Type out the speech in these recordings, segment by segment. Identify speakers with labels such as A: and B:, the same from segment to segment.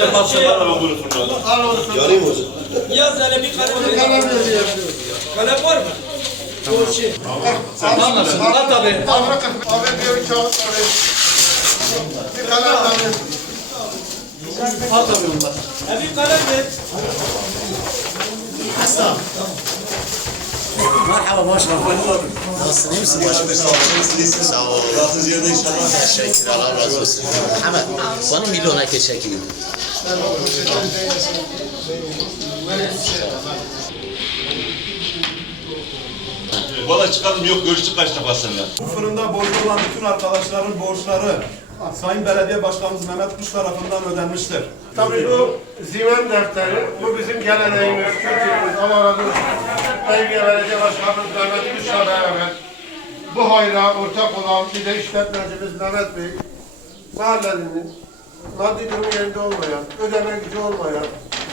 A: Yarım olsun. Yarım olsun.
B: Yaz hele bir kalem.
A: Bir kalem yazıyor.
B: Kalem var mı? Tamam. Tamam. Tamam. Tamam.
A: Tamam. Abi bir kağıt abi. Bir kalem abi.
B: Fatma Bey'im var. Efendim kalem mi? Merhaba, hoş geldiniz.
C: Nasılsın, iyi misin? Başım sağ olun. Nasılsın, iyi misin? Sağ olun. Allah'ın yerine Allah razı olsun. Hemen, bana milyon ay keşke şey, şey, Valla çıkalım yok görüştük kaç defa
D: Bu fırında borcu olan bütün arkadaşların borçları Sayın Belediye Başkanımız Mehmet Kuş tarafından ödenmiştir. Tabii bu zimen defteri, bu bizim geleneğimiz, Türkiye'miz, Amara'nın Sayın Belediye Başkanımız Mehmet Kuş'la beraber bu hayra ortak olan bir de işletmecimiz Mehmet Bey, mahallenimiz, maddi durumu yerinde olmayan, ödeme gücü olmayan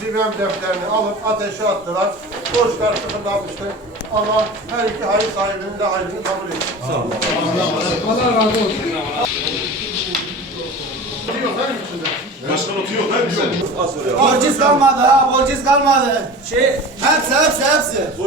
D: zimrem defterini alıp ateşe attılar. Boş karşılığında almıştık. Allah her iki hayır sahibinin de hayrını kabul etti. Allah Allah.
B: Allah razı olsun.
A: Başkan atıyor, ben diyorum.
B: Borcuz kalmadı ha, borcuz kalmadı. Şey, hepsi, hepsi, hepsi.